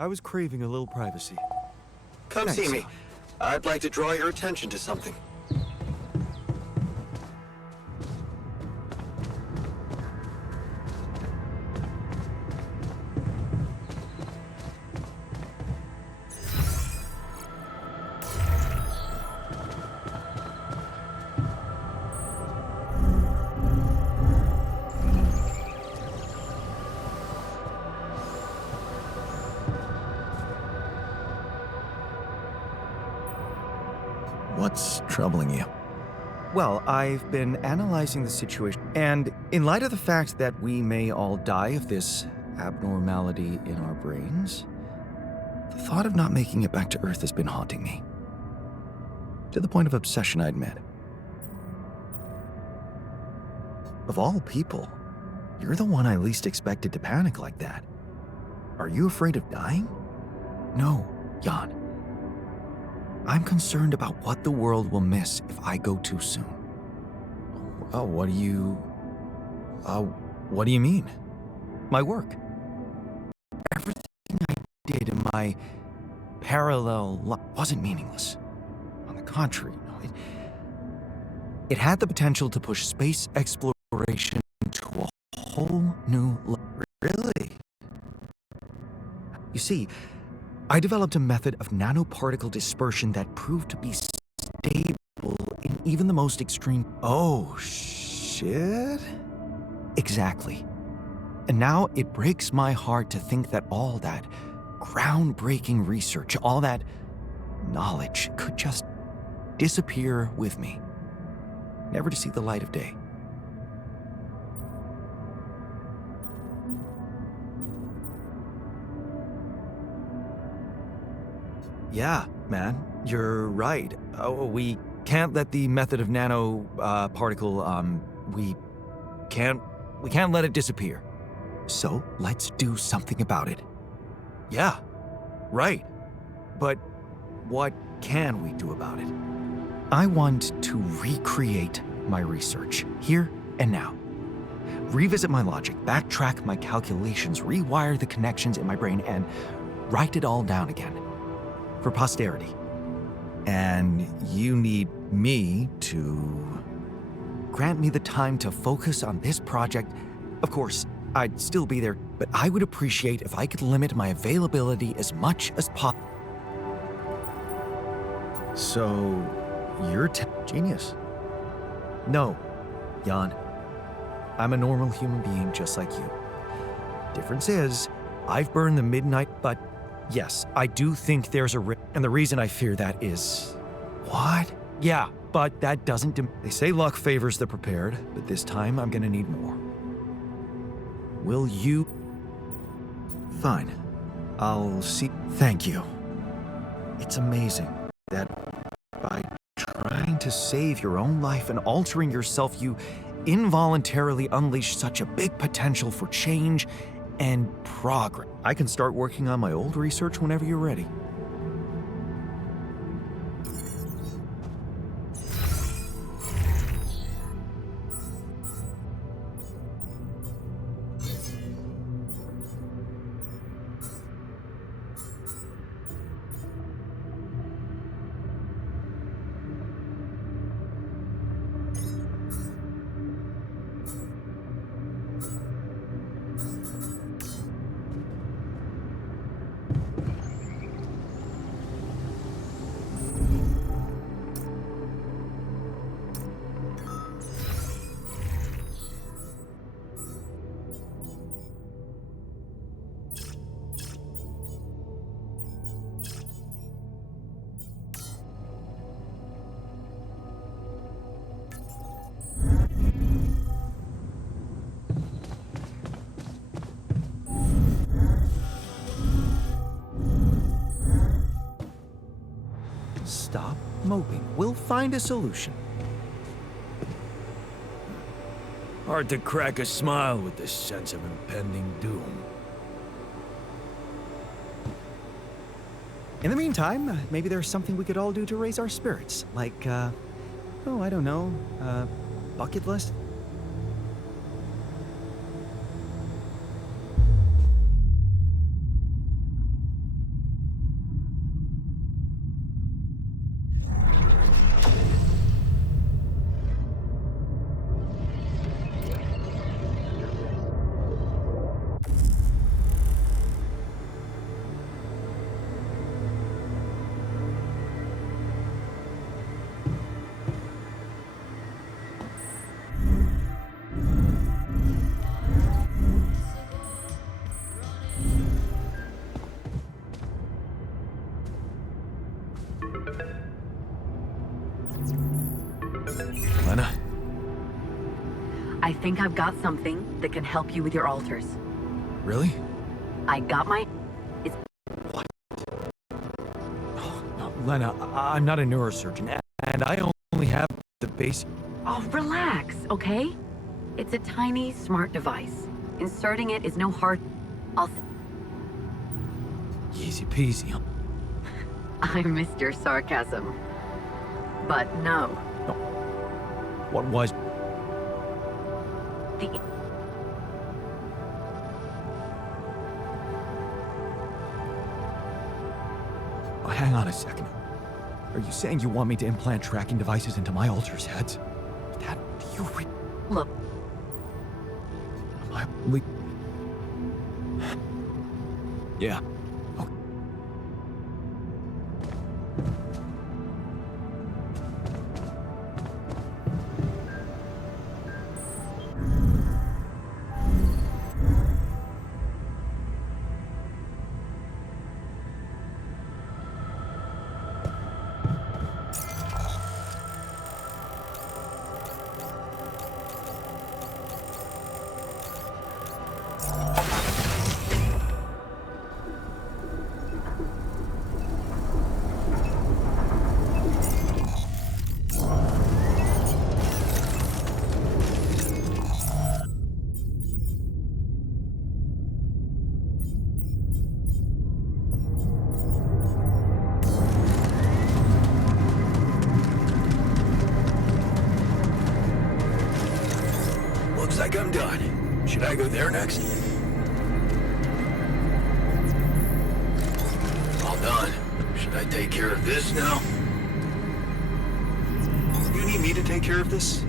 I was craving a little privacy. Come Thanks. see me. I'd like to draw your attention to something. What's troubling you? Well, I've been analyzing the situation, and in light of the fact that we may all die of this abnormality in our brains, the thought of not making it back to Earth has been haunting me. To the point of obsession, I admit. Of all people, you're the one I least expected to panic like that. Are you afraid of dying? No, Jan. I'm concerned about what the world will miss if I go too soon. Oh, what do you mean? My work. Everything I did in my parallel life wasn't meaningless. On the contrary, no, it had the potential to push space exploration to a whole new level. Really? You see, I developed a method of nanoparticle dispersion that proved to be stable in even the most extreme... Oh, shit? Exactly. And now it breaks my heart to think that all that groundbreaking research, all that knowledge could just disappear with me, never to see the light of day. Yeah, man, you're right. We can't let the method of nanoparticle, we can't let it disappear. So let's do something about it. Yeah, right. But what can we do about it? I want to recreate my research, here and now. Revisit my logic, backtrack my calculations, rewire the connections in my brain, and write it all down again. For posterity. And you need me to grant me the time to focus on this project. Of course, I'd still be there, but I would appreciate if I could limit my availability as much as possible. So, you're genius. No, Jan. I'm a normal human being just like you. Difference is, I've burned the midnight, but yes, I do think there's a risk, and the reason I fear that is... What? Yeah, but that doesn't... They say luck favors the prepared, but this time I'm gonna need more. Will you... Fine. I'll see... Thank you. It's amazing that by trying to save your own life and altering yourself, you involuntarily unleash such a big potential for change and progress. I can start working on my old research whenever you're ready. Stop moping. We'll find a solution. Hard to crack a smile with this sense of impending doom. In the meantime, maybe there's something we could all do to raise our spirits. Like, oh, I don't know, bucket list? I think I've got something that can help you with your alters. Really? I got my... No, Lena, I'm not a neurosurgeon, and I only have the basic... Oh, relax, okay? It's a tiny, smart device. Inserting it is no hard... Easy peasy, huh? I missed your sarcasm. But no. What was... The... Oh, hang on a second. Are you saying you want me to implant tracking devices into my alters' heads? That... do you Look, Am I... Yeah. Okay. Looks like I'm done. Should I go there next? All done. Should I take care of this now? You need me to take care of this?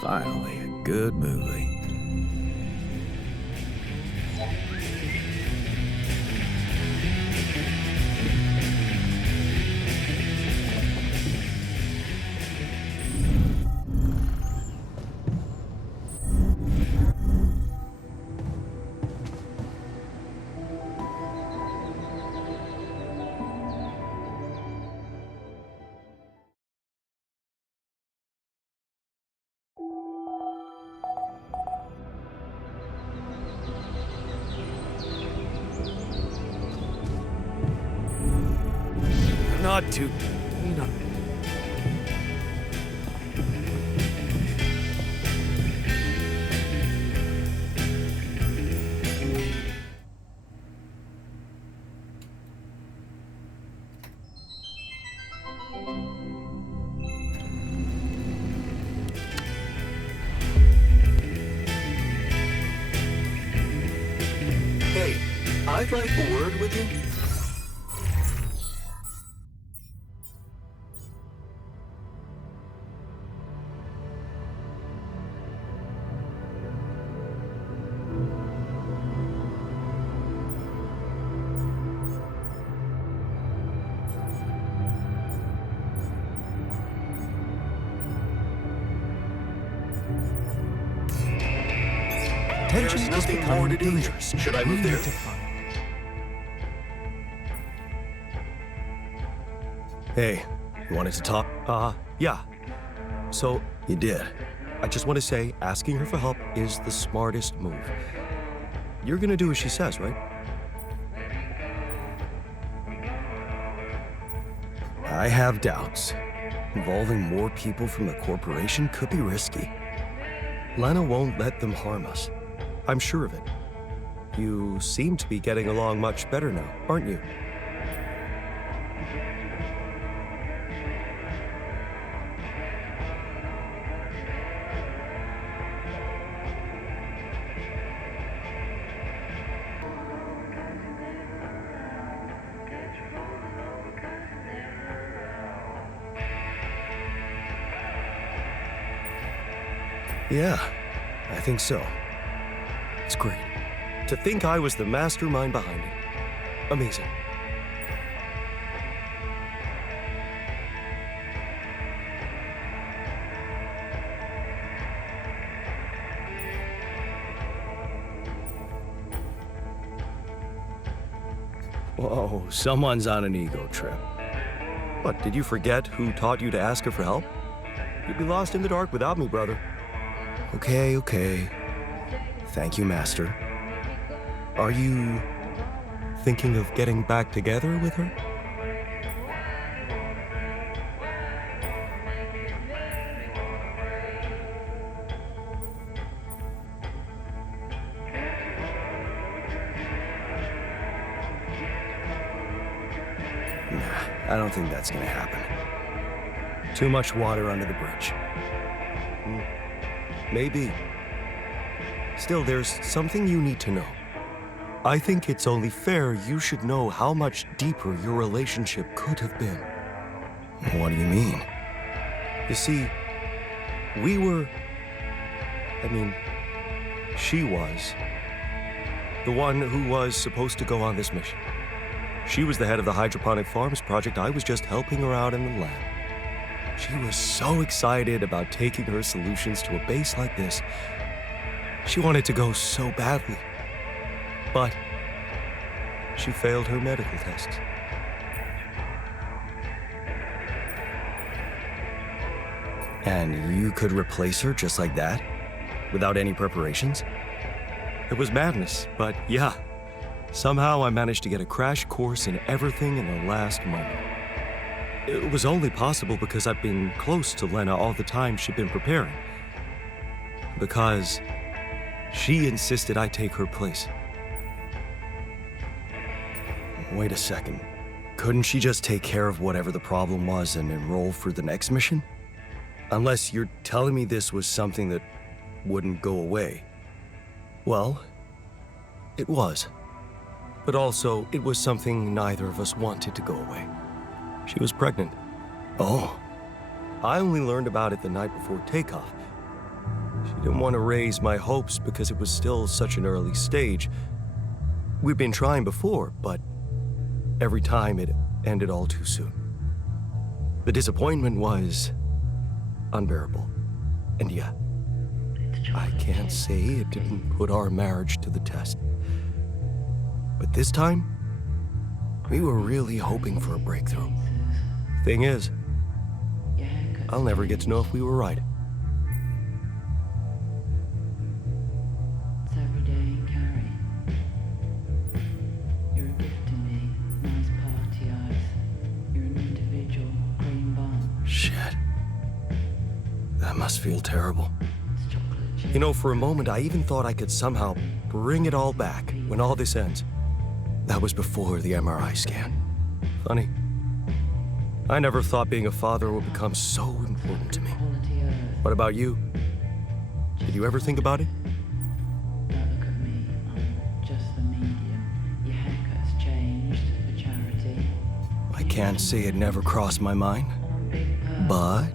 Finally, a good movie. Not too... Not... Hey, I'd like a word with you. Tension There's is nothing becoming more to do. dangerous. Should I We move there? need to find- Hey, you wanted to talk? Yeah. So, You did. I just want to say, asking her for help is the smartest move. You're gonna do as she says, right? I have doubts. Involving more people from the corporation could be risky. Lena won't let them harm us. I'm sure of it. You seem to be getting along much better now, aren't you? Yeah, I think so. It's great. To think I was the mastermind behind it. Amazing. Whoa, someone's on an ego trip. What, did you forget who taught you to ask her for help? You'd be lost in the dark without me, brother. Okay. Thank you, Master. Are you thinking of getting back together with her? Nah, I don't think that's gonna happen. Too much water under the bridge. Maybe. Still, there's something you need to know. I think it's only fair you should know how much deeper your relationship could have been. What do you mean? You see, we were... she was the one who was supposed to go on this mission. She was the head of the hydroponic farms project. I was just helping her out in the lab. She was so excited about taking her solutions to a base like this. She wanted to go so badly. But she failed her medical tests. And you could replace her just like that? Without any preparations? It was madness, but yeah. Somehow I managed to get a crash course in everything in the last moment. It was only possible because I've been close to Lena all the time she'd been preparing. Because she insisted I take her place. Wait a second. Couldn't she just take care of whatever the problem was and enroll for the next mission? Unless you're telling me this was something that wouldn't go away. Well, it was. But also, it was something neither of us wanted to go away. She was pregnant. Oh, I only learned about it the night before takeoff. Didn't want to raise my hopes because it was still such an early stage. We'd been trying before, but every time it ended all too soon. The disappointment was unbearable. And yeah, I can't say it didn't put our marriage to the test. But this time, we were really hoping for a breakthrough. Thing is, I'll never get to know if we were right. It's every day, Carrie. You're a gift to me. Nice party eyes. You're an individual cream bun. Shit. That must feel terrible. It's chocolate chip. You know, for a moment, I even thought I could somehow bring it all back when all this ends. That was before the MRI scan. Funny. I never thought being a father would become so important to me. Quality earth. What about you? Did you ever think about it? Don't look at me. I'm just the medium. Your haircut's changed for charity. I can't say it never crossed my mind. I'm a big person. But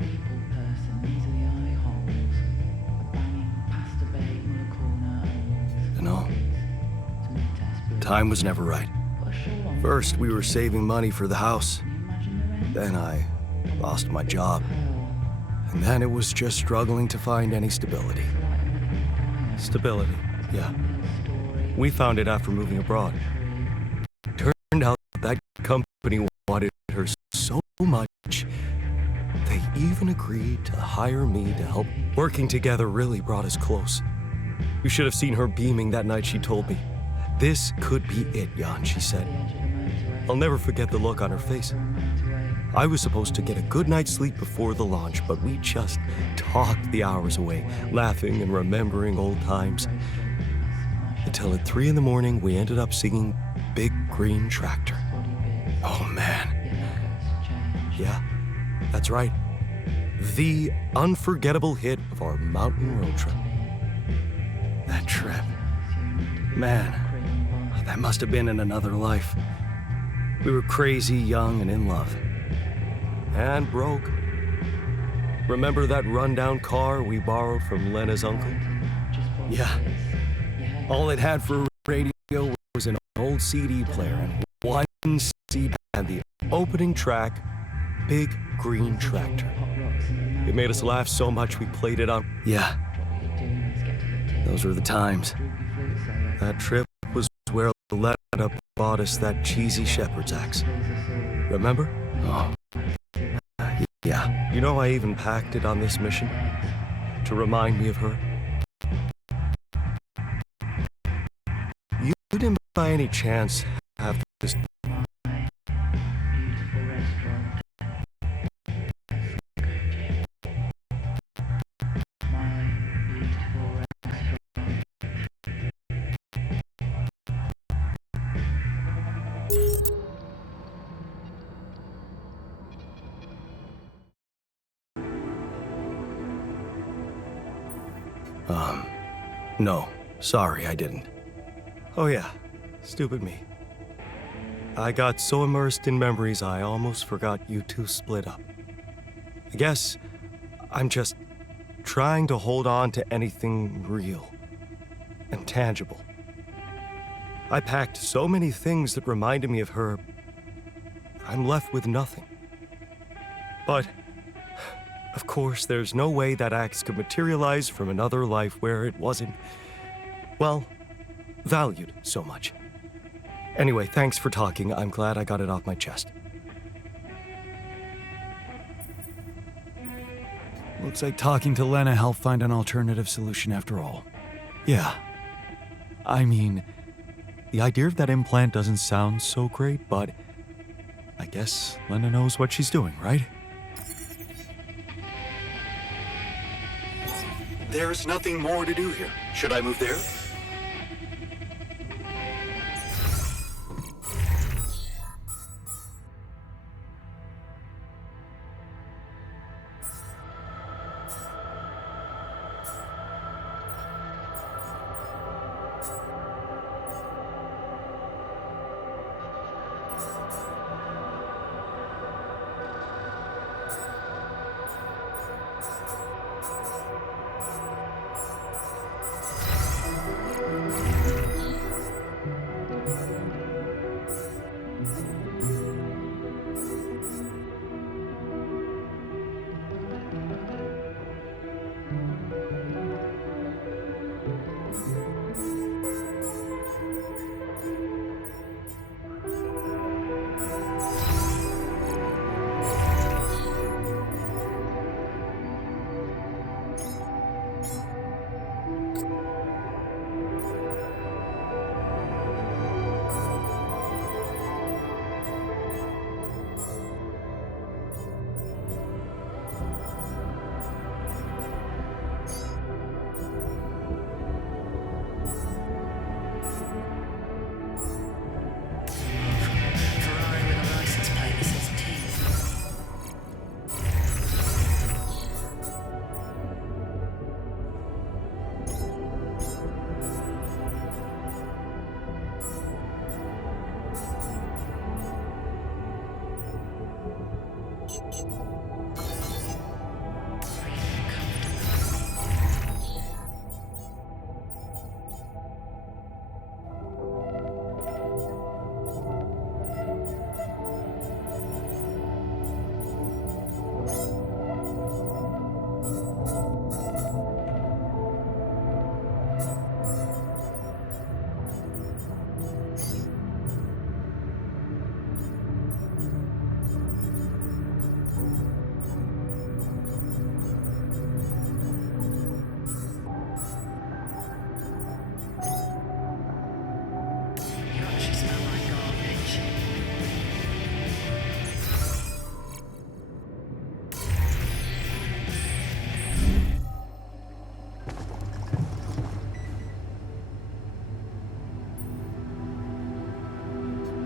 People person. These are the eye holes. A banging pasta bake in the corner. you know, To me, desperate. time was never right. Put a shawl on. First, we were saving money for the house. Can you imagine the rent? Then I lost my job. Pearl. And then it was just struggling to find any stability. Like a wedding diet. Stability, yeah. Story. We found it after moving abroad. Turned out that company wanted her so much, they even agreed to hire me to help. Working together really brought us close. You should have seen her beaming that night she told me. This could be it, Jan, she said. I'll never forget the look on her face. I was supposed to get a good night's sleep before the launch, but we just talked the hours away, laughing and remembering old times. Until at 3 a.m, we ended up singing Big Green Tractor. Oh man, yeah, that's right. The unforgettable hit of our mountain road trip. That trip, man, that must have been in another life. We were crazy, young, and in love. And broke. Remember that rundown car we borrowed from Lena's uncle? Yeah. All it had for a radio was an old CD player, and one CD had the opening track, Big Green Tractor. It made us laugh so much we played it on. Yeah, those were the times. That trip was where Lena bought us that cheesy shepherd's axe. Remember? Oh. Yeah. You know, I even packed it on this mission to remind me of her. You didn't by any chance have this. No, sorry, I didn't. Oh yeah, stupid me. I got so immersed in memories I almost forgot you two split up. I guess I'm just trying to hold on to anything real and tangible. I packed so many things that reminded me of her, I'm left with nothing. But, of course, there's no way that axe could materialize from another life where it wasn't, well, valued so much. Anyway, thanks for talking. I'm glad I got it off my chest. Looks like talking to Lena helped find an alternative solution after all. Yeah. I mean, the idea of that implant doesn't sound so great, but I guess Lena knows what she's doing, right? There's nothing more to do here. Should I move there?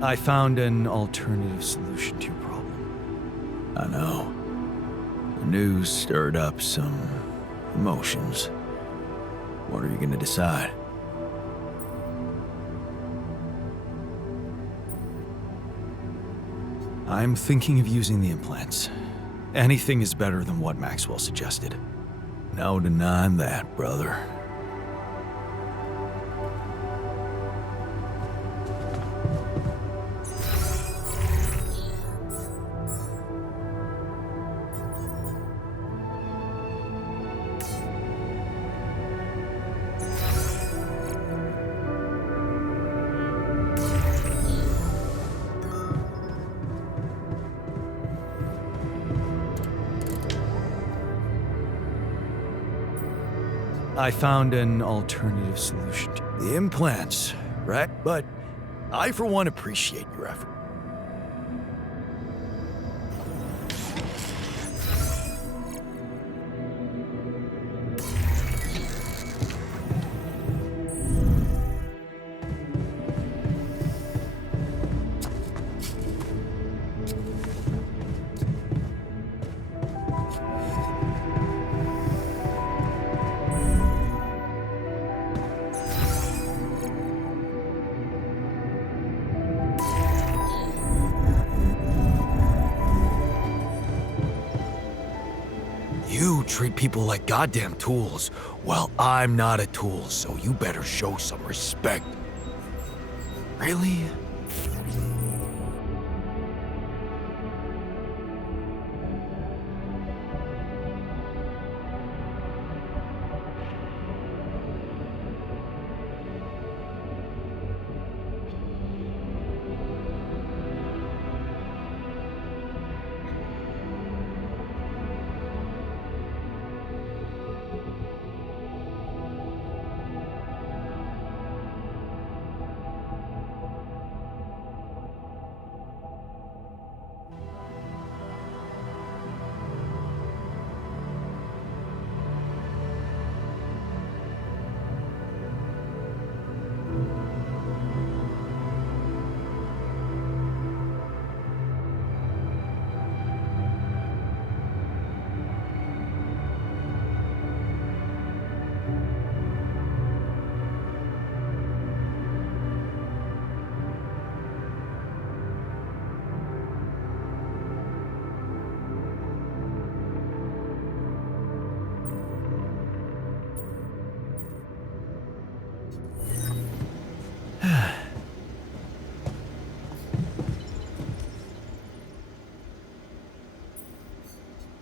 I found an alternative solution to your problem. I know. The news stirred up some emotions. What are you gonna decide? I'm thinking of using the implants. Anything is better than what Maxwell suggested. No denying that, brother. I found an alternative solution to The implants, right? But I, for one, appreciate your effort. You treat people like goddamn tools. Well, I'm not a tool, so you better show some respect. Really?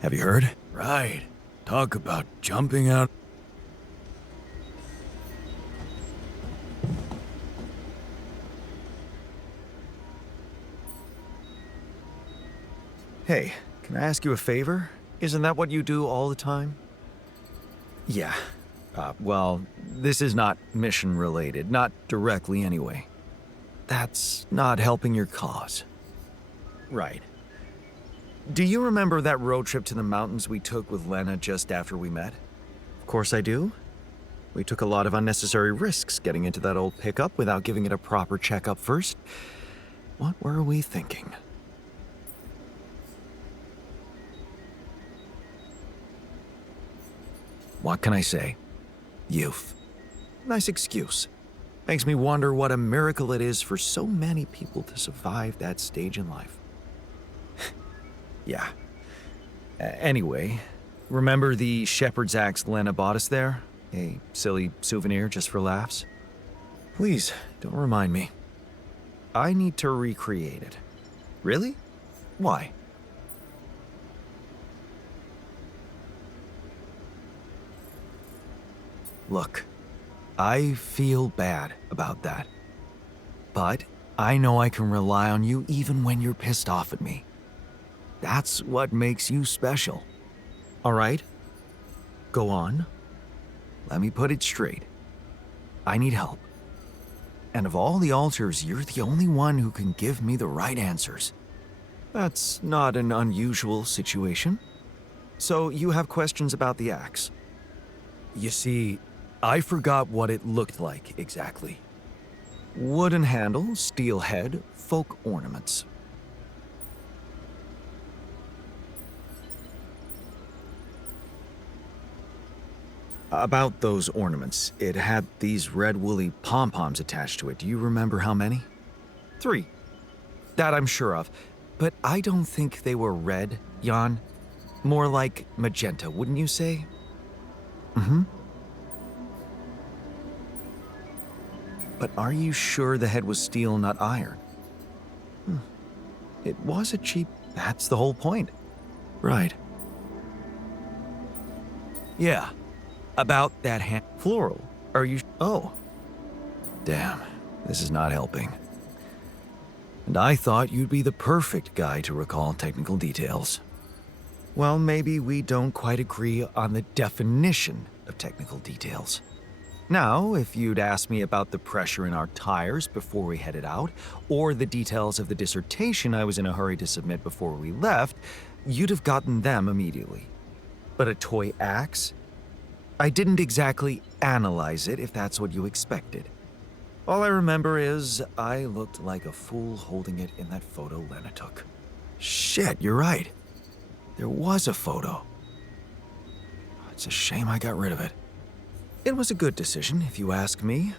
Have you heard? Right. Talk about jumping out. Hey, can I ask you a favor? Isn't that what you do all the time? Yeah. Well, this is not mission related, not directly anyway. That's not helping your cause. Right. Do you remember that road trip to the mountains we took with Lena just after we met? Of course I do. We took a lot of unnecessary risks getting into that old pickup without giving it a proper checkup first. What were we thinking? What can I say? Youth. Nice excuse. Makes me wonder what a miracle it is for so many people to survive that stage in life. Yeah. Anyway, remember the shepherd's axe Lena bought us there? A silly souvenir just for laughs? Please, don't remind me. I need to recreate it. Really? Why? Look, I feel bad about that. But I know I can rely on you even when you're pissed off at me. That's what makes you special. All right? Go on. Let me put it straight. I need help. And of all the alters, you're the only one who can give me the right answers. That's not an unusual situation. So you have questions about the axe. You see, I forgot what it looked like exactly. Wooden handle, steel head, folk ornaments. About those ornaments, it had these red woolly pom-poms attached to it. Do you remember how many? 3. That I'm sure of. But I don't think they were red, Jan. More like magenta, wouldn't you say? Mm-hmm. But are you sure the head was steel, not iron? It was a cheap... That's the whole point. Right. Yeah. About that hand... Floral. Are you... Oh. Damn. This is not helping. And I thought you'd be the perfect guy to recall technical details. Well, maybe we don't quite agree on the definition of technical details. Now, if you'd asked me about the pressure in our tires before we headed out, or the details of the dissertation I was in a hurry to submit before we left, you'd have gotten them immediately. But a toy axe? I didn't exactly analyze it, if that's what you expected. All I remember is I looked like a fool holding it in that photo Lena took. Shit, you're right. There was a photo. It's a shame I got rid of it. It was a good decision, if you ask me.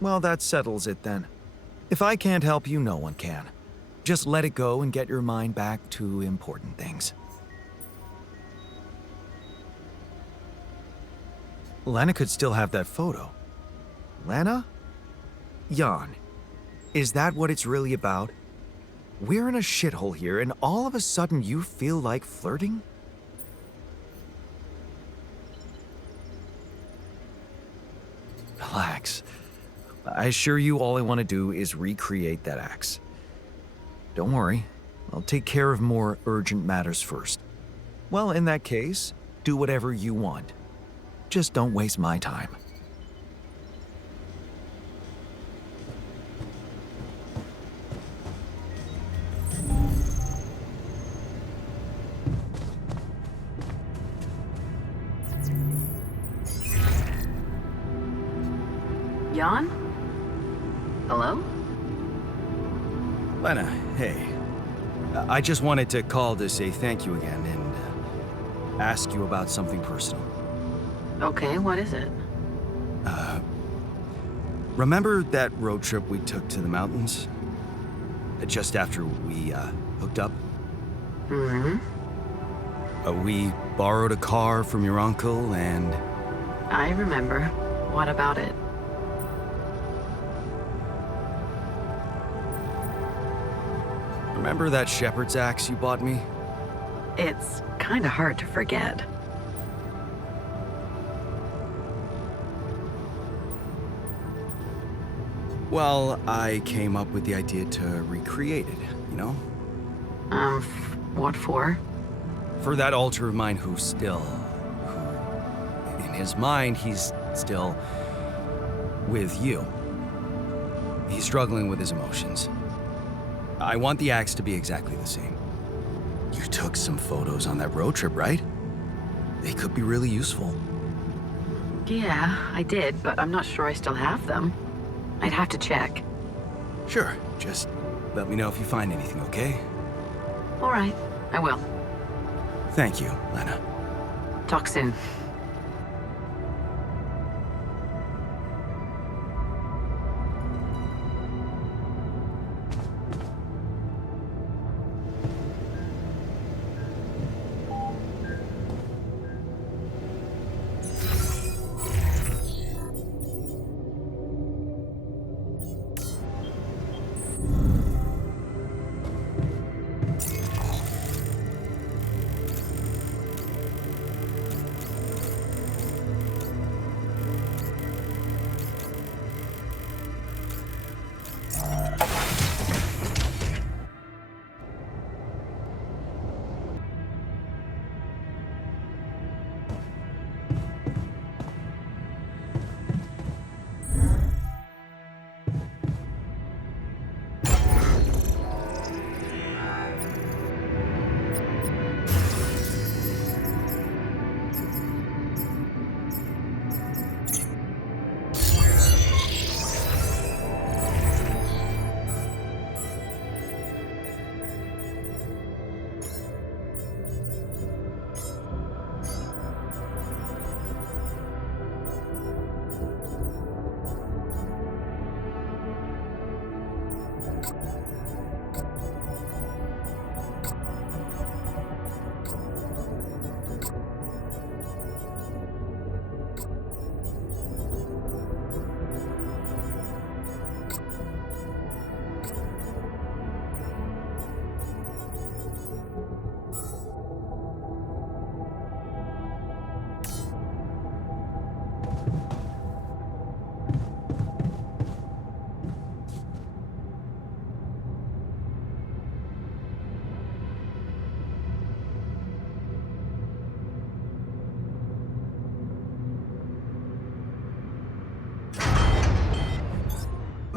Well, that settles it then. If I can't help you, no one can. Just let it go and get your mind back to important things. Lena could still have that photo. Lena? Jan, is that what it's really about? We're in a shithole here, and all of a sudden you feel like flirting? Relax. I assure you all I want to do is recreate that axe. Don't worry, I'll take care of more urgent matters first. Well, in that case, do whatever you want. Just don't waste my time. Jan? Hello? Lena, hey. I just wanted to call to say thank you again and ask you about something personal. Okay, what is it? Remember that road trip we took to the mountains? Just after we, hooked up? Mm-hmm. We borrowed a car from your uncle and... I remember. What about it? Remember that shepherd's axe you bought me? It's kinda hard to forget. Well, I came up with the idea to recreate it, you know? What for? For that alter of mine who, in his mind, he's still with you. He's struggling with his emotions. I want the axe to be exactly the same. You took some photos on that road trip, right? They could be really useful. Yeah, I did, but I'm not sure I still have them. I'd have to check. Sure, just let me know if you find anything, okay? All right, I will. Thank you, Lena. Talk soon.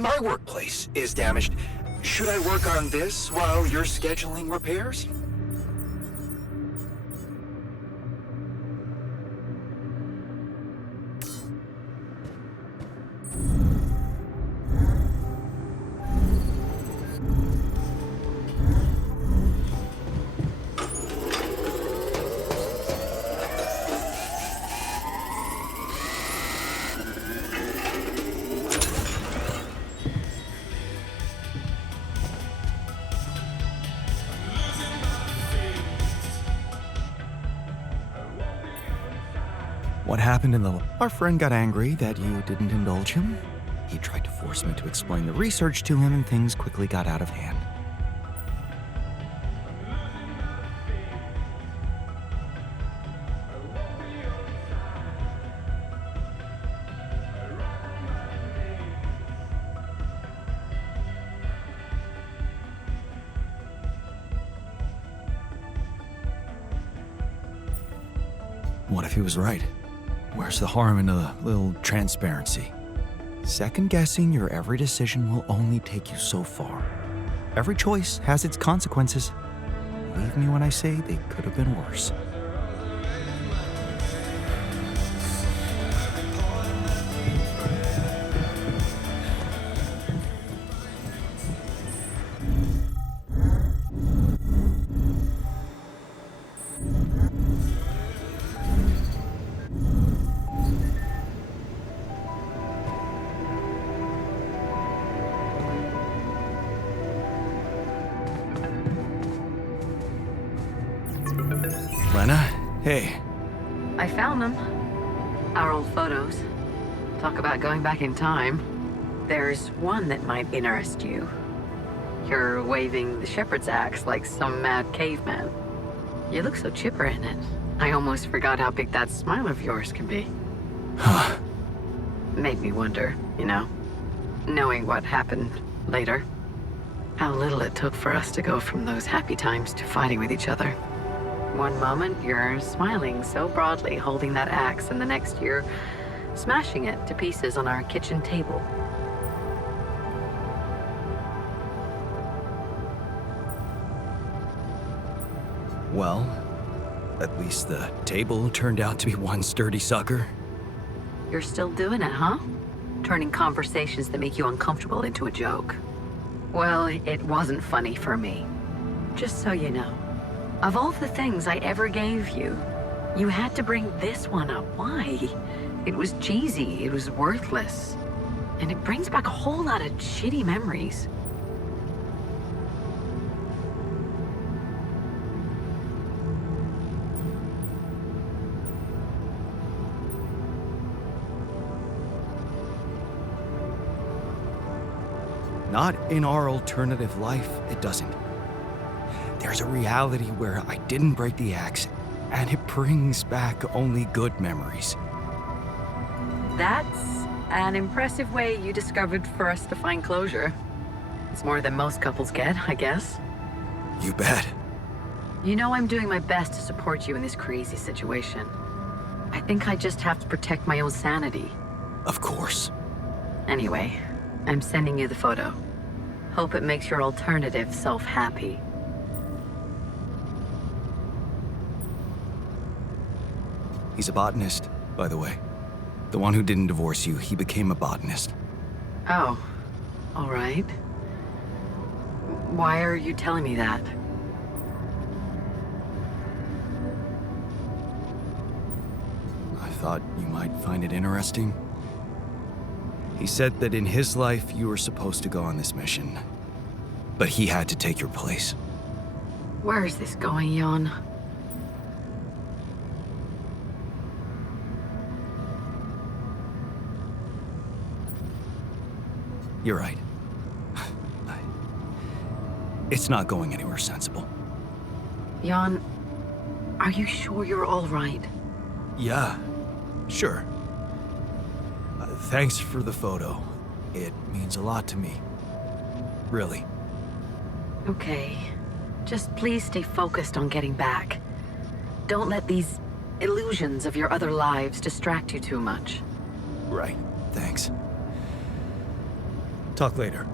My workplace is damaged. Should I work on this while you're scheduling repairs? What happened in the... Our friend got angry that you didn't indulge him. He tried to force me to explain the research to him, and things quickly got out of hand. What if he was right? Where's the harm in a little transparency? Second guessing your every decision will only take you so far. Every choice has its consequences. Believe me when I say they could have been worse. Lena? Hey. I found them. Our old photos. Talk about going back in time. There's one that might interest you. You're waving the shepherd's axe like some mad caveman. You look so chipper in it. I almost forgot how big that smile of yours can be. Huh. Made me wonder, you know, knowing what happened later. How little it took for us to go from those happy times to fighting with each other. One moment, you're smiling so broadly, holding that axe, and the next you're smashing it to pieces on our kitchen table. Well, at least the table turned out to be one sturdy sucker. You're still doing it, huh? Turning conversations that make you uncomfortable into a joke. Well, it wasn't funny for me. Just so you know. Of all the things I ever gave you, you had to bring this one up. Why? It was cheesy, it was worthless. And it brings back a whole lot of shitty memories. Not in our alternative life, it doesn't. There's a reality where I didn't break the axe, and it brings back only good memories. That's an impressive way you discovered for us to find closure. It's more than most couples get, I guess. You bet. You know I'm doing my best to support you in this crazy situation. I think I just have to protect my own sanity. Of course. Anyway, I'm sending you the photo. Hope it makes your alternative self happy. He's a botanist, by the way. The one who didn't divorce you, he became a botanist. Oh, all right. Why are you telling me that? I thought you might find it interesting. He said that in his life, you were supposed to go on this mission. But he had to take your place. Where is this going, Jan? You're right. It's not going anywhere sensible. Jan, are you sure you're all right? Yeah, sure. Thanks for the photo. It means a lot to me. Really. Okay. Just please stay focused on getting back. Don't let these illusions of your other lives distract you too much. Right. Thanks. Talk later.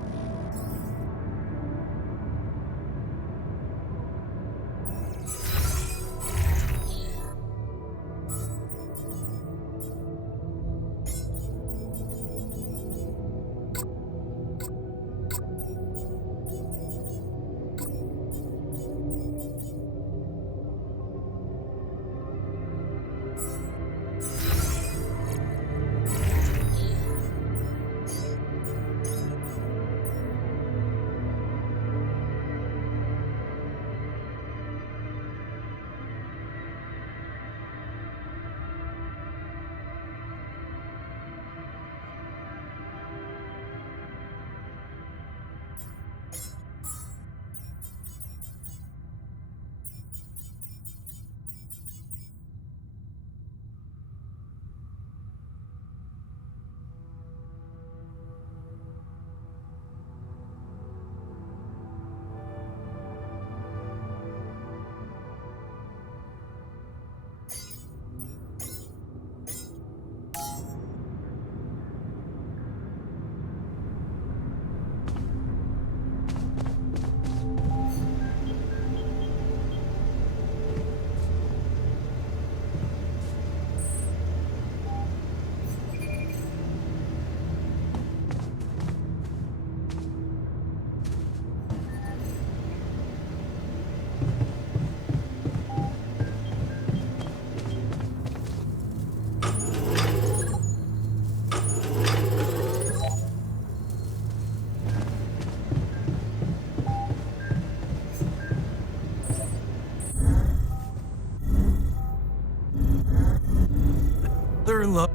They're in love.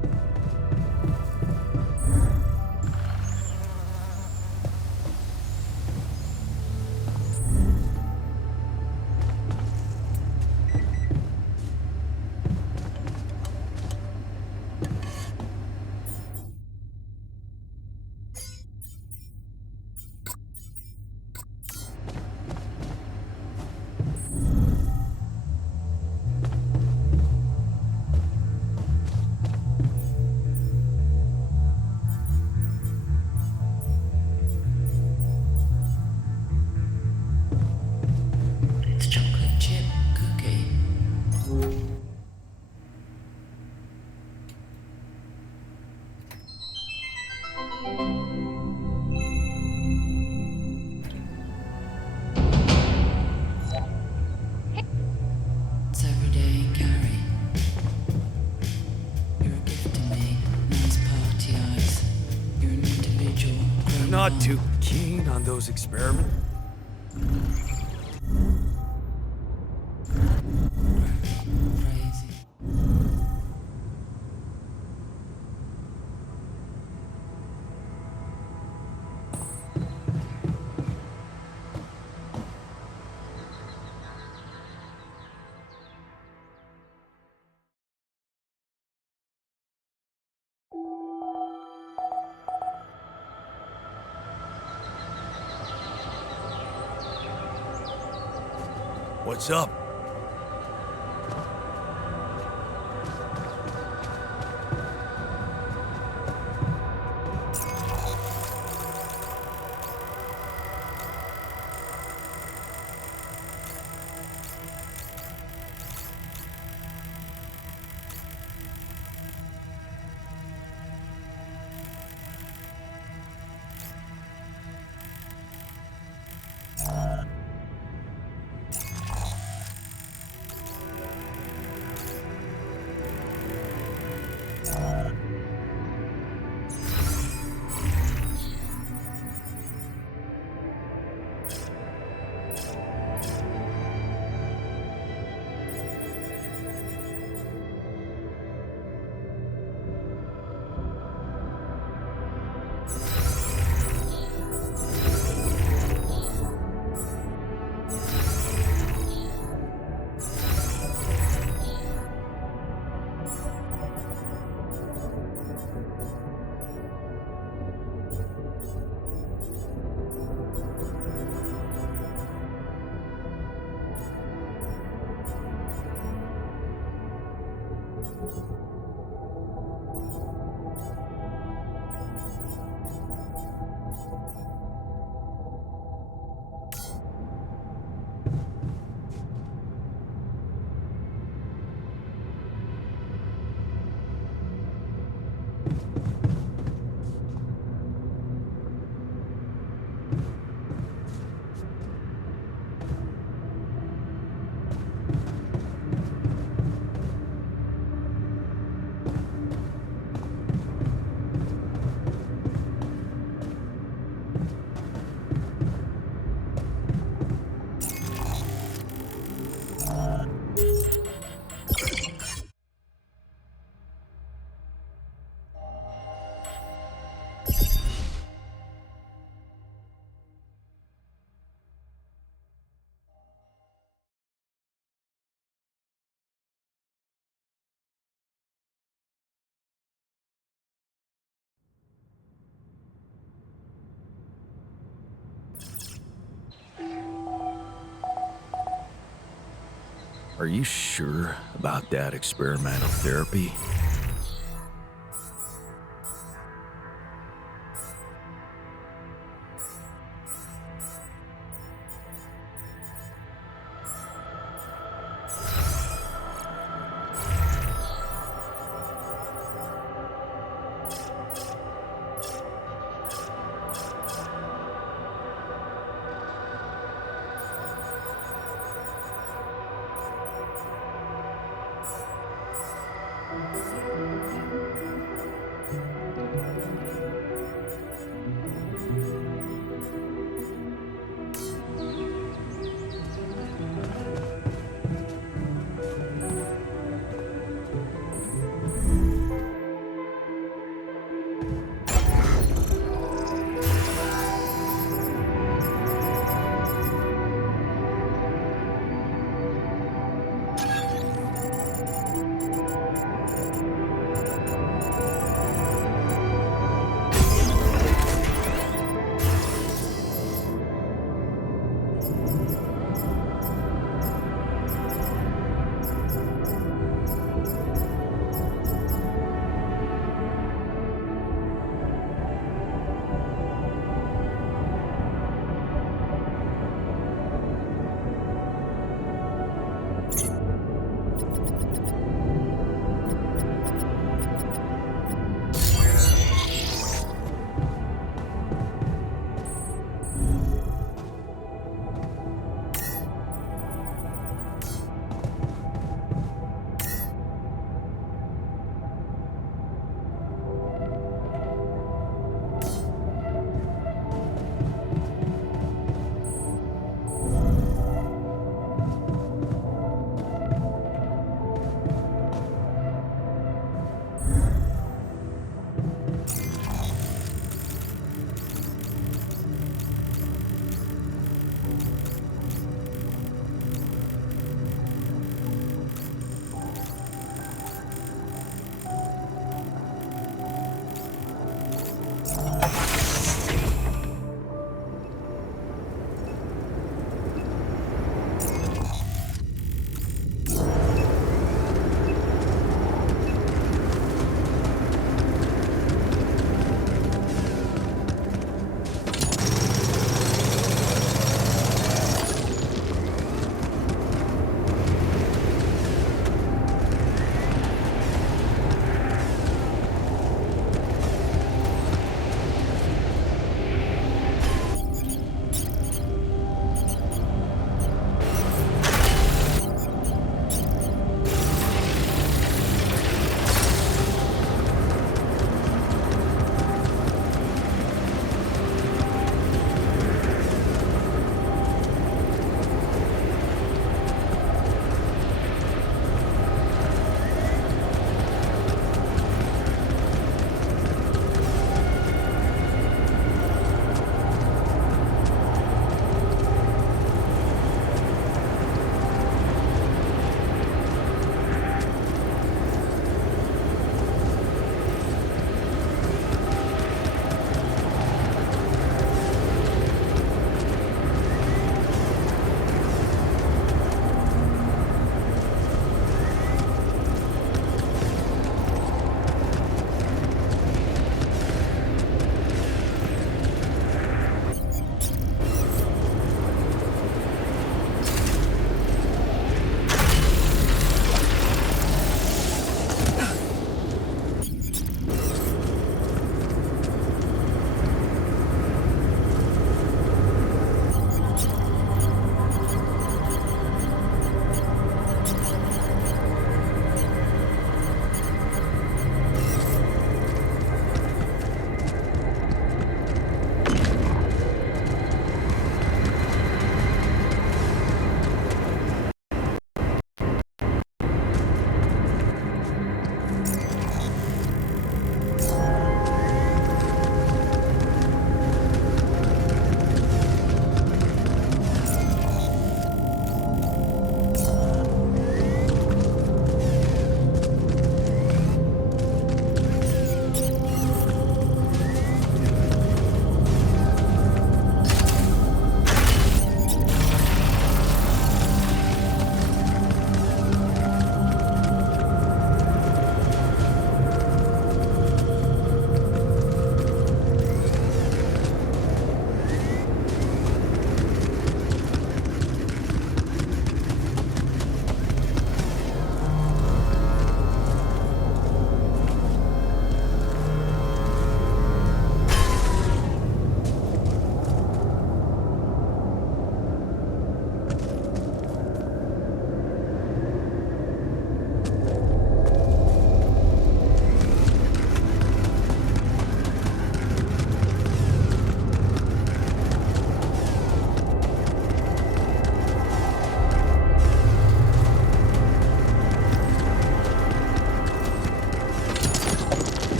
It's chocolate chip cookie. It's every day, Gary. You're a gift to me. Nice party eyes. You're an individual. I'm not too keen on those experiments. Crazy. What's up? Are you sure about that experimental therapy?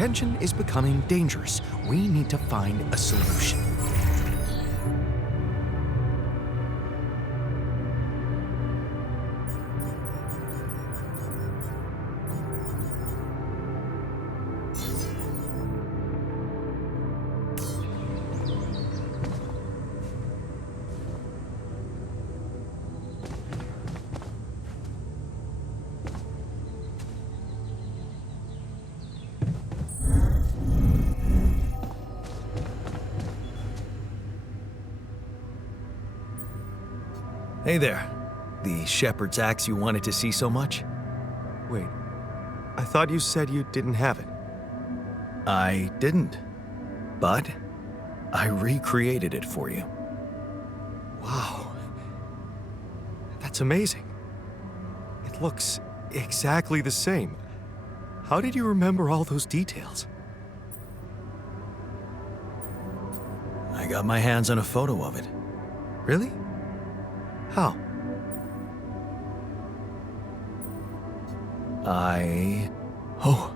tension is becoming dangerous. We need to find a solution. Hey there. The shepherd's axe you wanted to see so much? Wait, I thought you said you didn't have it. I didn't. But I recreated it for you. Wow. That's amazing. It looks exactly the same. How did you remember all those details? I got my hands on a photo of it. Really? How? Oh.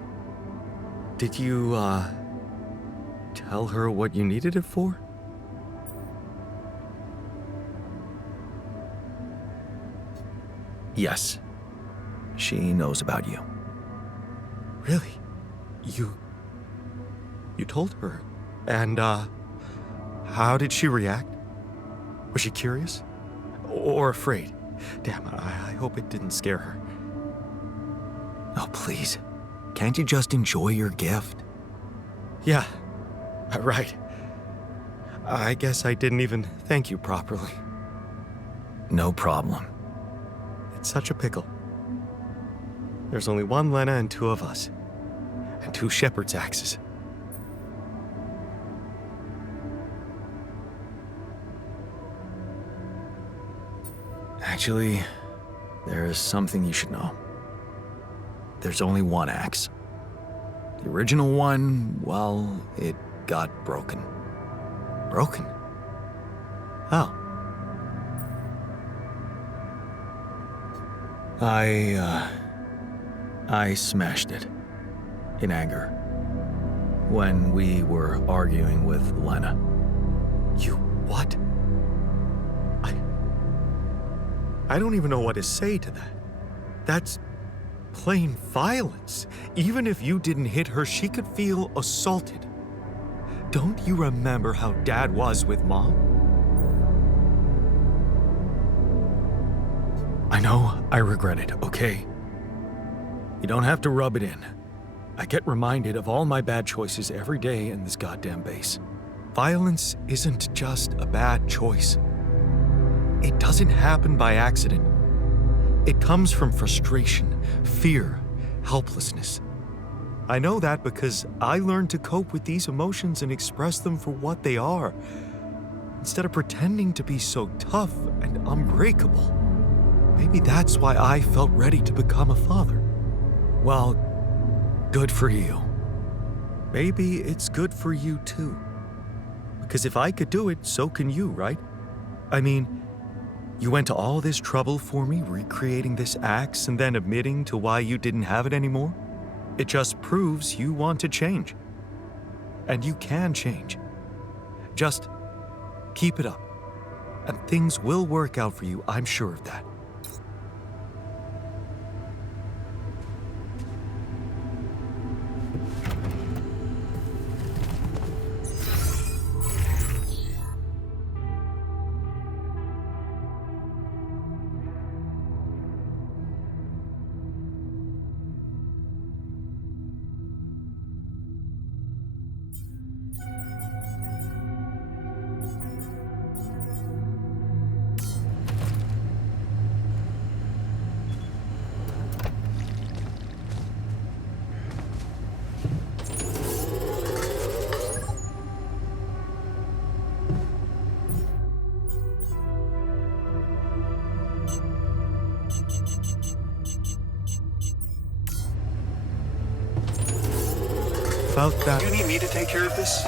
Did you, tell her what you needed it for? Yes. She knows about you. Really? You told her? And, how did she react? Was she curious? Or afraid? Damn, I hope it didn't scare her. Oh, please. Can't you just enjoy your gift? Yeah, right. I guess I didn't even thank you properly. No problem. It's such a pickle. There's only one Lena and two of us. And two shepherd's axes. Actually, there's something you should know. There's only one axe. The original one, well, it got broken. Broken? How? I smashed it. In anger. When we were arguing with Lena. You what? I don't even know what to say to that. That's plain violence. Even if you didn't hit her, she could feel assaulted. Don't you remember how Dad was with Mom? I know I regret it, okay? You don't have to rub it in. I get reminded of all my bad choices every day in this goddamn base. Violence isn't just a bad choice. It doesn't happen by accident. It comes from frustration, fear, helplessness. I know that because I learned to cope with these emotions and express them for what they are, instead of pretending to be so tough and unbreakable. Maybe that's why I felt ready to become a father. Well, good for you. Maybe it's good for you too. Because if I could do it, so can you, right? I mean, you went to all this trouble for me, recreating this axe and then admitting to why you didn't have it anymore? It just proves you want to change. And you can change. Just keep it up. And things will work out for you, I'm sure of that. About that. You need me to take care of this?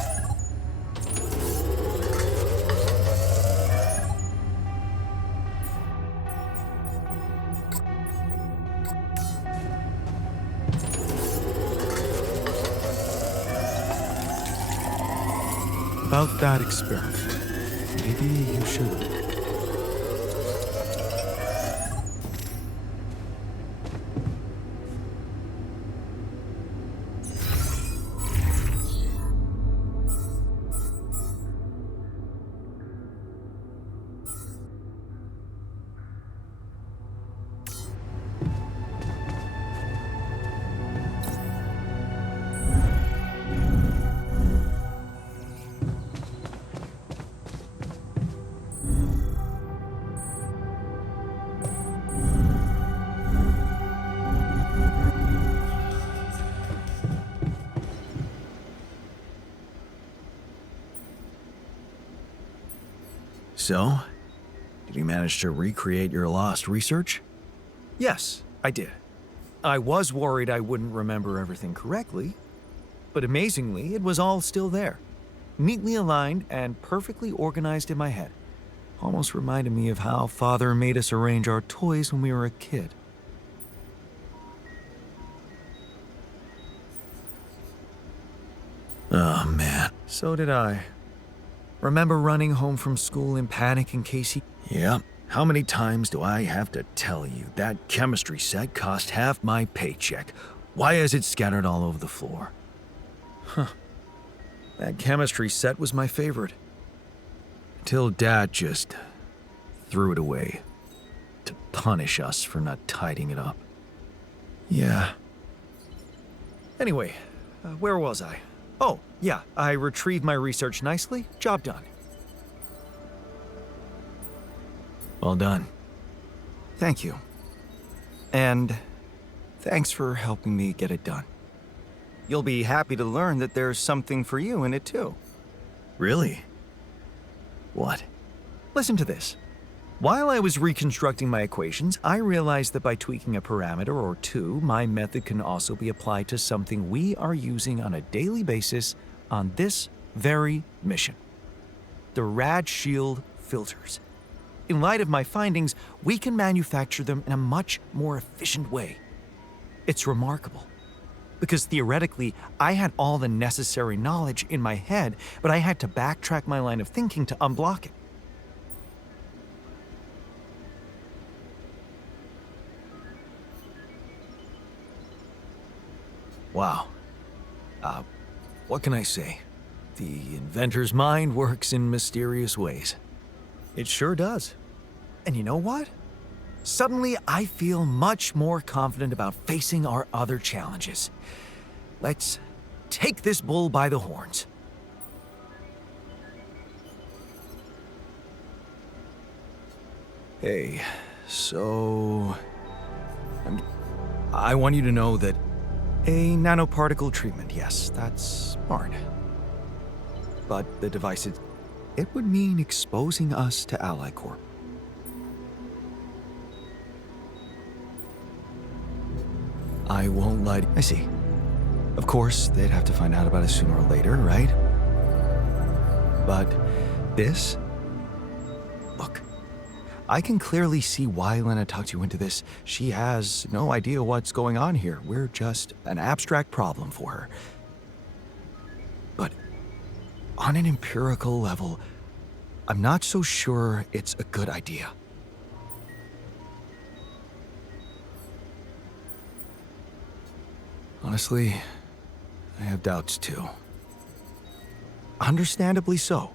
about that experiment. Maybe you should. So, did you manage to recreate your lost research? Yes, I did. I was worried I wouldn't remember everything correctly, but amazingly, it was all still there. Neatly aligned and perfectly organized in my head. Almost reminded me of how Father made us arrange our toys when we were a kid. Oh man, so did I. Remember running home from school in panic in case he... Yep. How many times do I have to tell you that chemistry set cost half my paycheck? Why is it scattered all over the floor? Huh. That chemistry set was my favorite. Until Dad just threw it away to punish us for not tidying it up. Yeah. Anyway, where was I? Oh, yeah, I retrieved my research nicely. Job done. Well done. Thank you. And thanks for helping me get it done. You'll be happy to learn that there's something for you in it too. Really? What? Listen to this. While I was reconstructing my equations, I realized that by tweaking a parameter or two, my method can also be applied to something we are using on a daily basis on this very mission. The rad shield filters. In light of my findings, we can manufacture them in a much more efficient way. It's remarkable. Because theoretically, I had all the necessary knowledge in my head, but I had to backtrack my line of thinking to unblock it. Wow. What can I say? The inventor's mind works in mysterious ways. It sure does. And you know what? Suddenly, I feel much more confident about facing our other challenges. Let's take this bull by the horns. Hey, so... I want you to know that a nanoparticle treatment, yes, that's smart. But the device, it would mean exposing us to Ally Corp. I won't lie. I see. Of course, they'd have to find out about it sooner or later, right? But this? Look, I can clearly see why Lena tucked you into this. She has no idea what's going on here. We're just an abstract problem for her. But on an empirical level, I'm not so sure it's a good idea. Honestly, I have doubts too. Understandably so.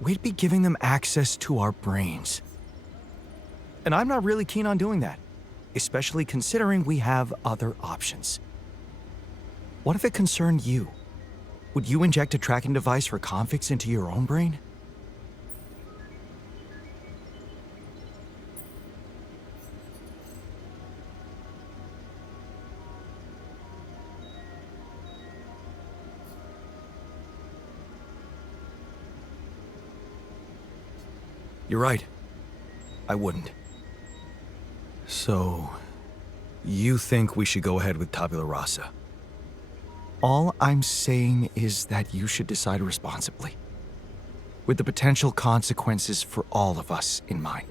We'd be giving them access to our brains. And I'm not really keen on doing that, especially considering we have other options. What if it concerned you? Would you inject a tracking device for convicts into your own brain? You're right. I wouldn't. So, you think we should go ahead with tabula rasa? All I'm saying is that you should decide responsibly, with the potential consequences for all of us in mind.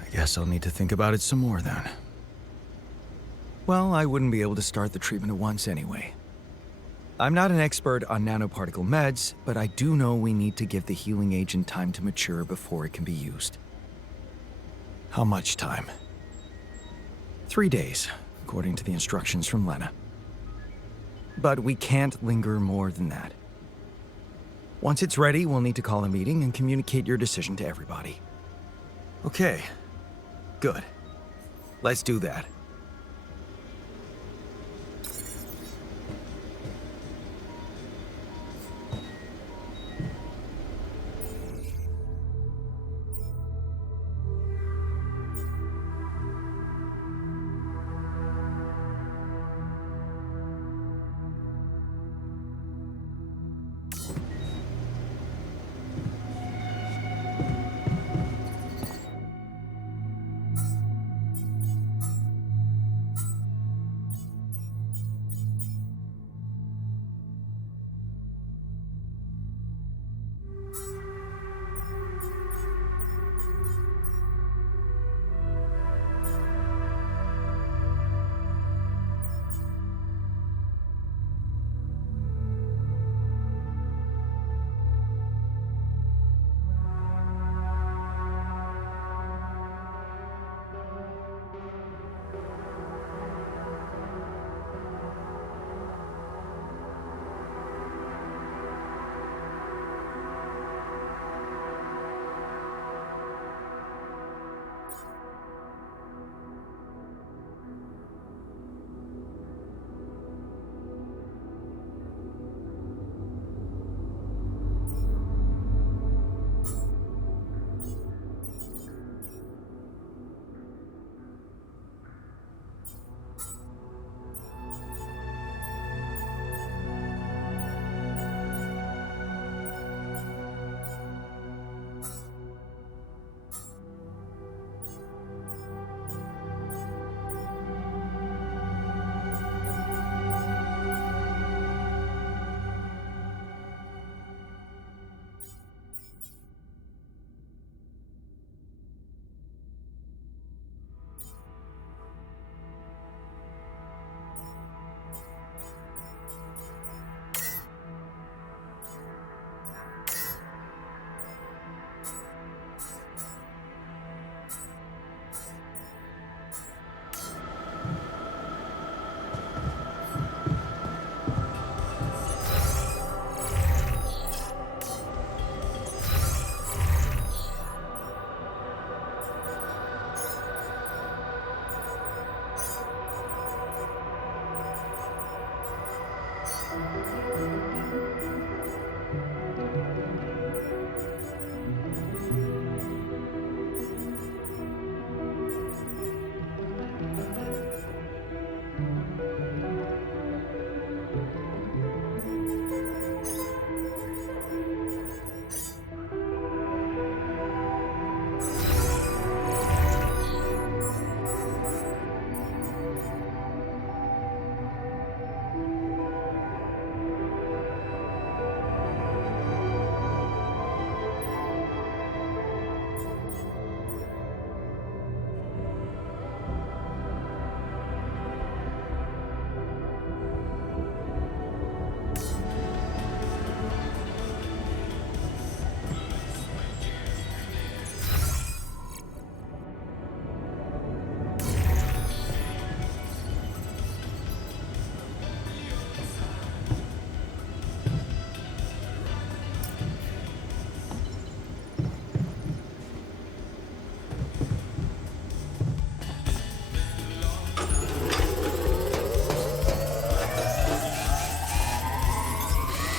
I Guess I'll need to think about it some more then. Well, I wouldn't be able to start the treatment at once anyway. I'm not an expert on nanoparticle meds, but I do know we need to give the healing agent time to mature before it can be used. How much time? 3 days, according to the instructions from Lena. But we can't linger more than that. Once it's ready, we'll need to call a meeting and communicate your decision to everybody. Okay, good. Let's do that.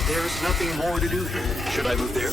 There's nothing more to do here. Should I move there?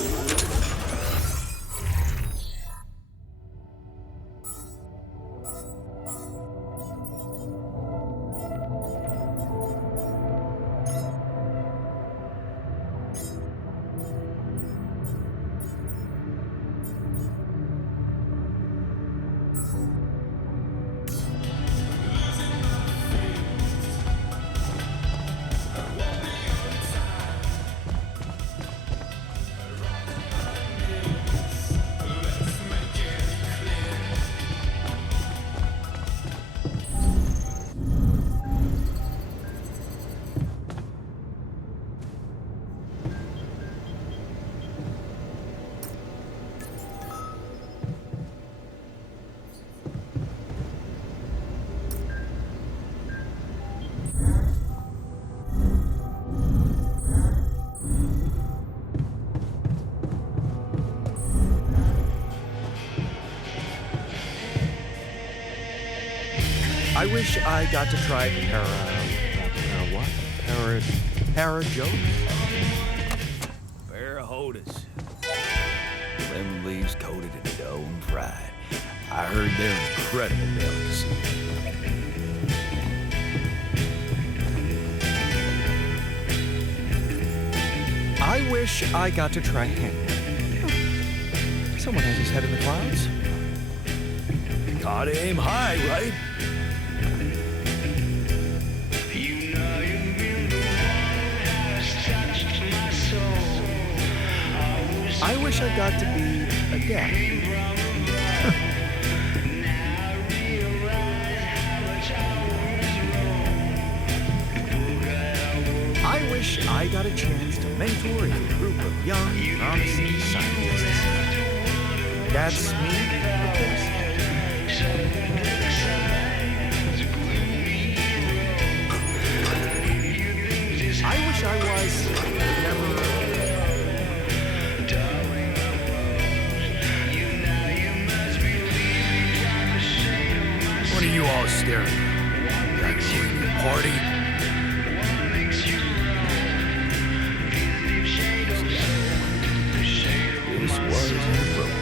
wish I got to try para joke? Parahodas. Lemon leaves coated in dough and fried. I heard they're an incredible delicacy. I wish I got to try ham. Someone has his head in the clouds. Gotta aim high, right? I wish I got to be a dad. I wish I got a chance to mentor a group of young, promising scientists. That's me, of course. I wish I was never. What are you all staring at? Like a party? This was inappropriate.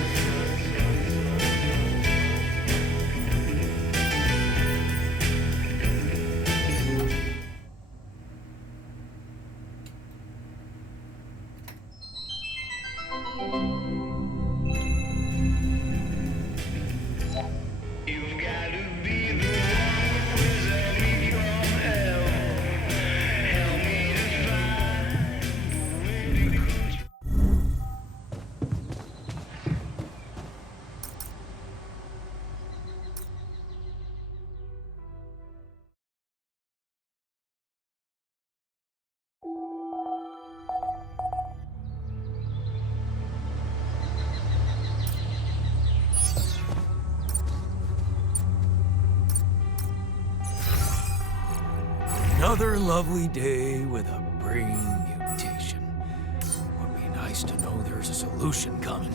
Another lovely day with a brain mutation. Would be nice to know there's a solution coming.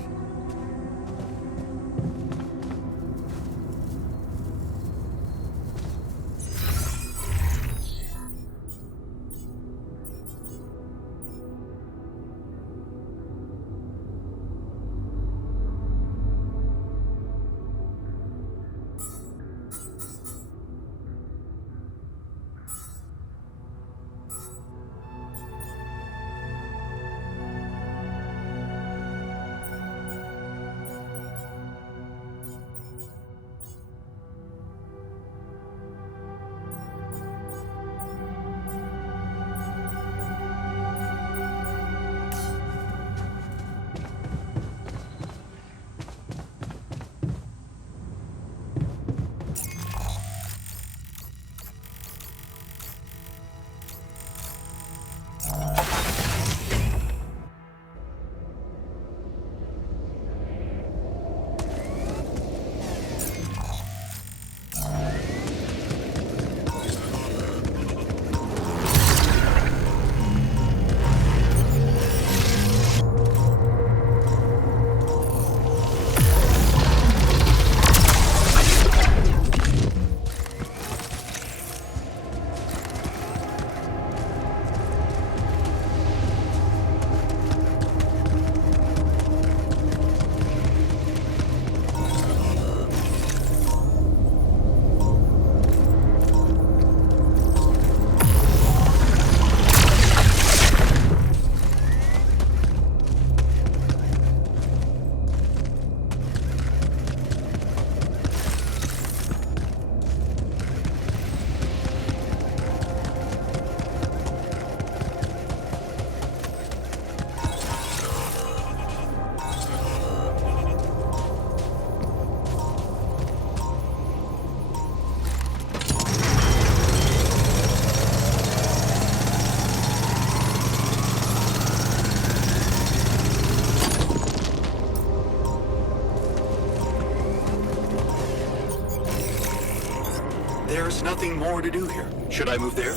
There's nothing more to do here. Should I move there?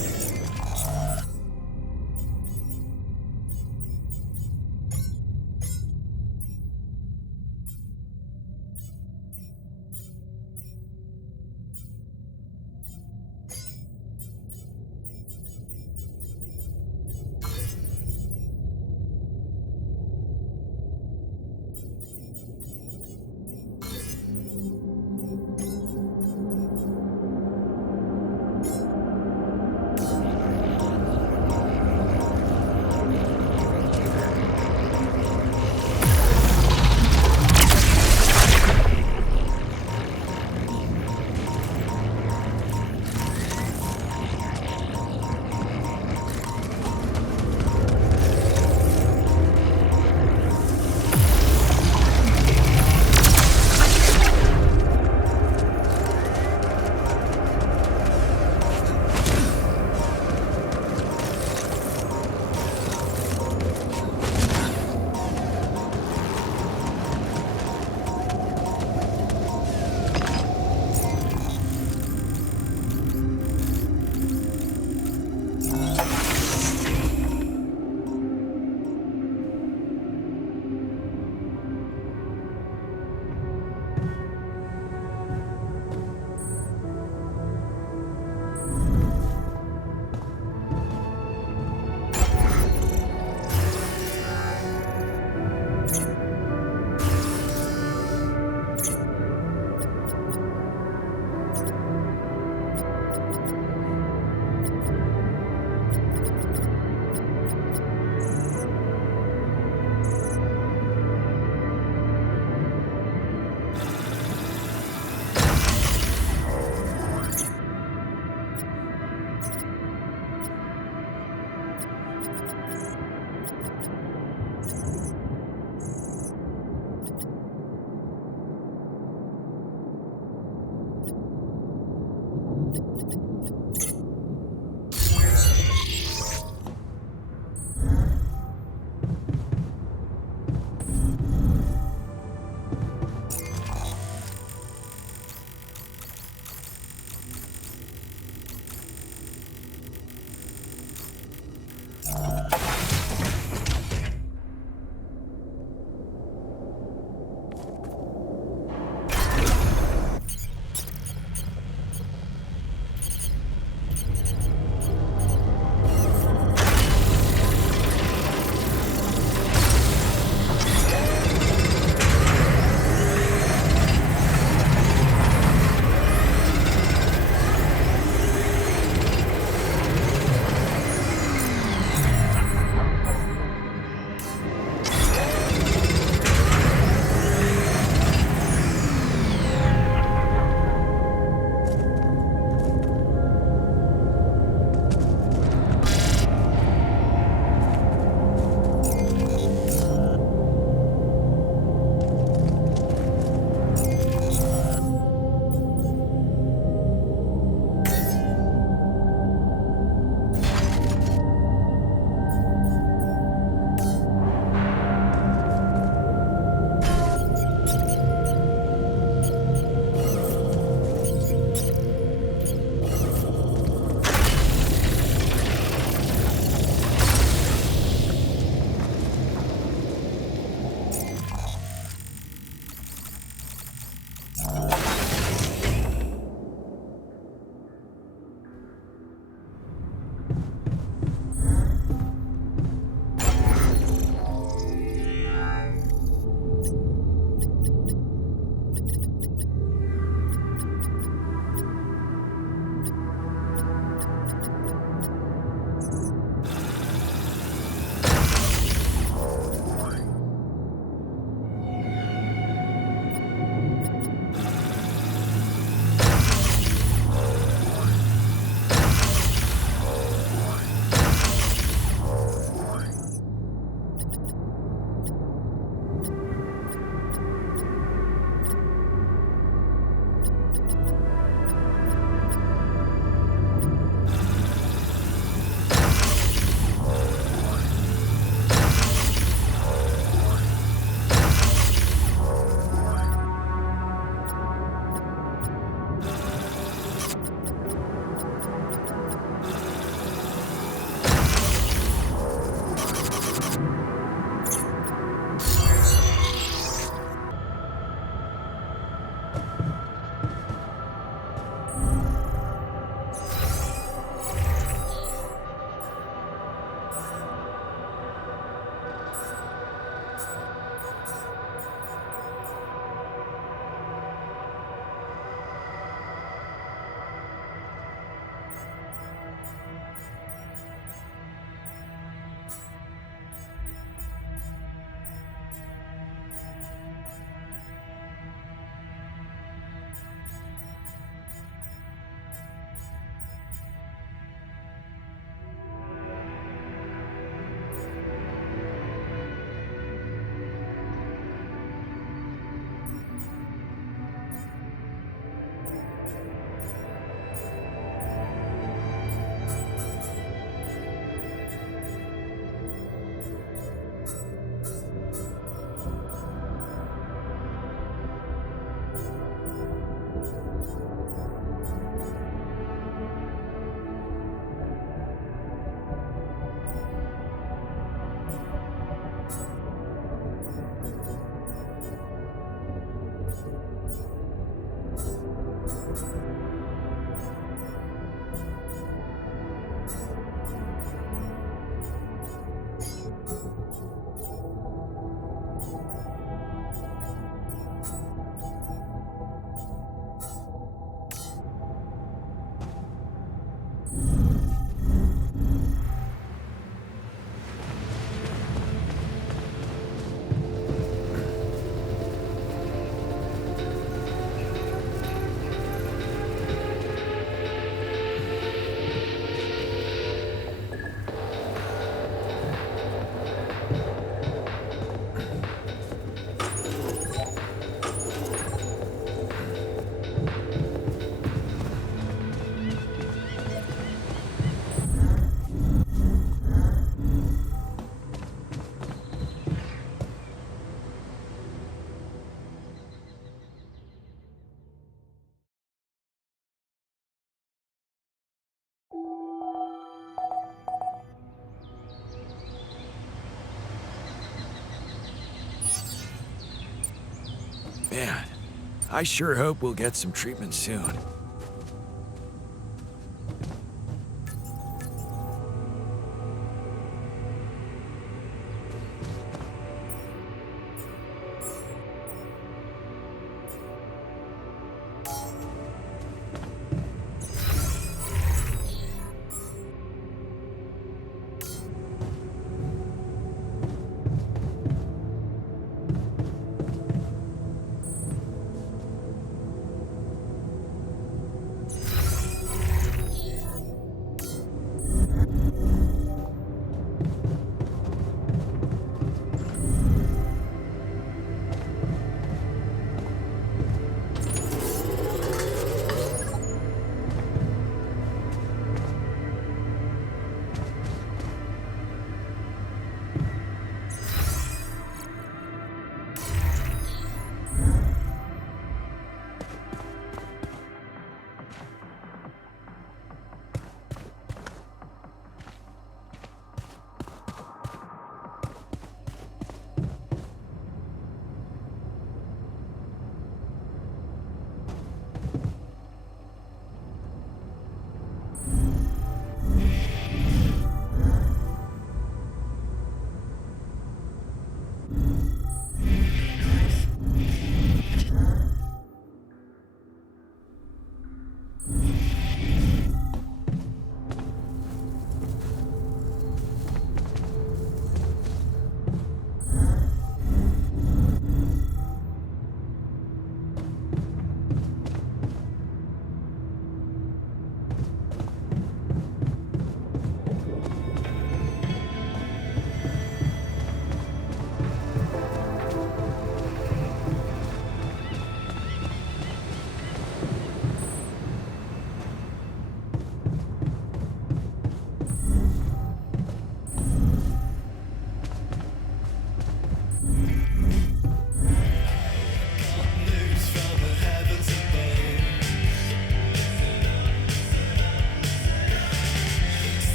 I sure hope we'll get some treatment soon.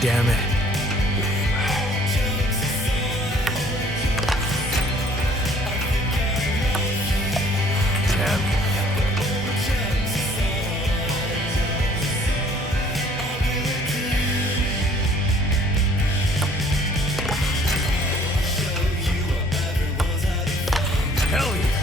Damn it. Damn. Hell yeah.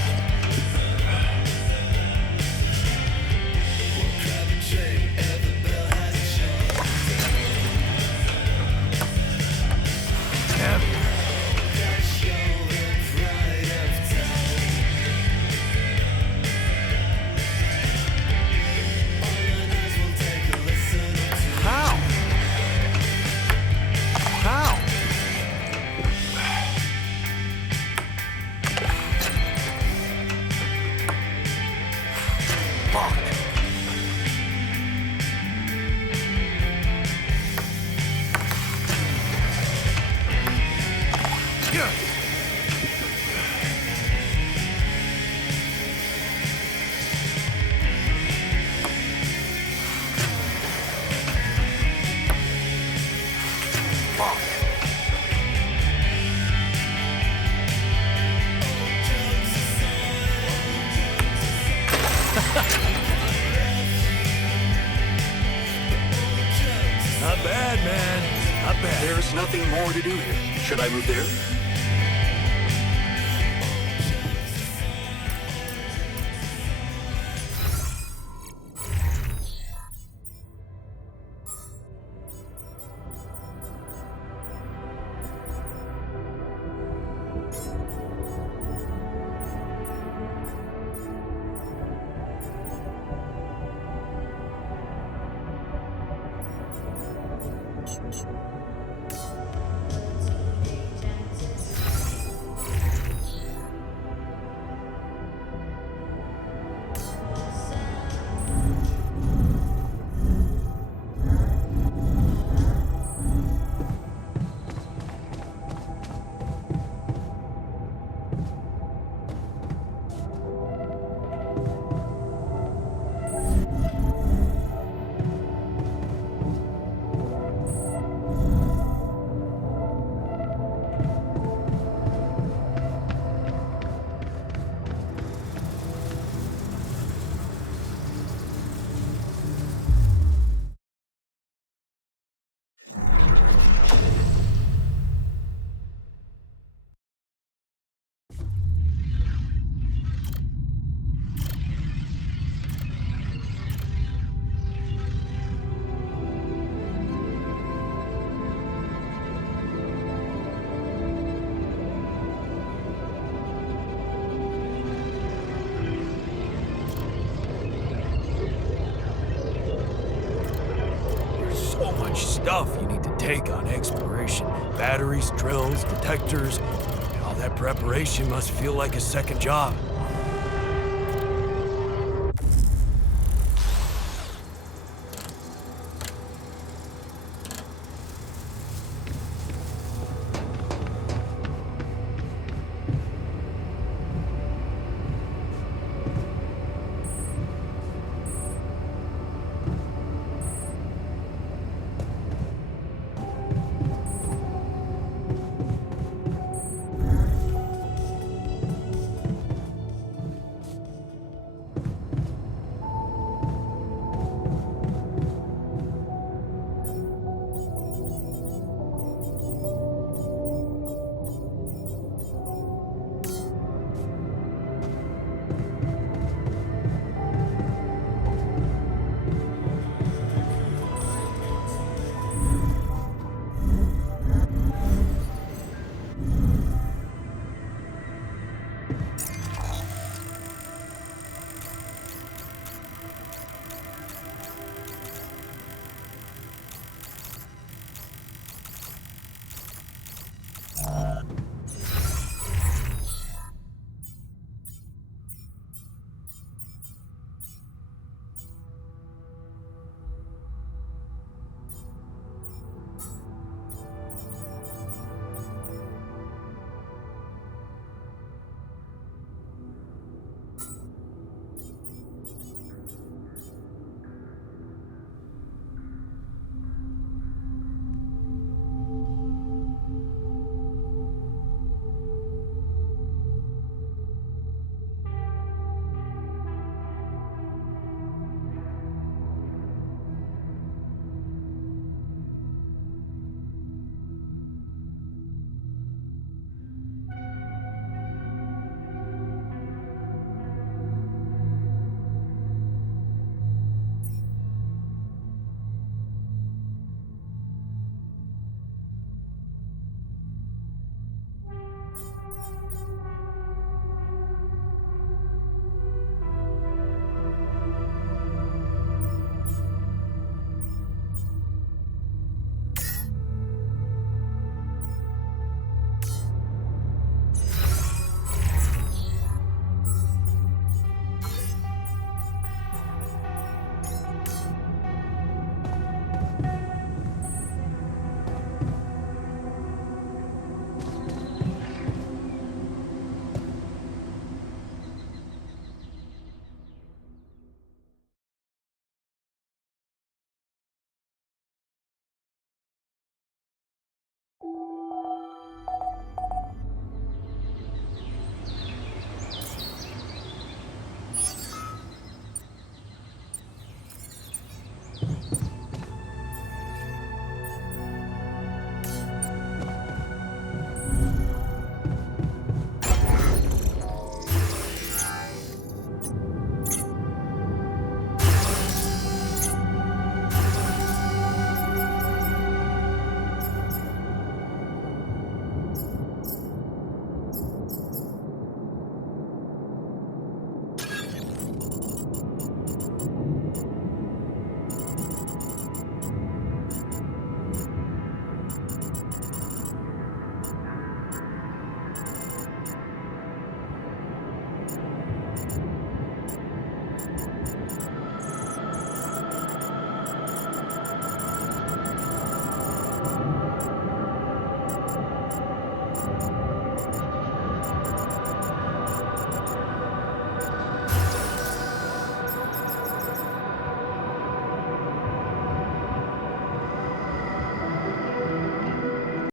Not bad, man. Not bad. There's nothing more to do here. Should I move there? take on exploration. Batteries, drills, detectors. All that preparation must feel like a second job.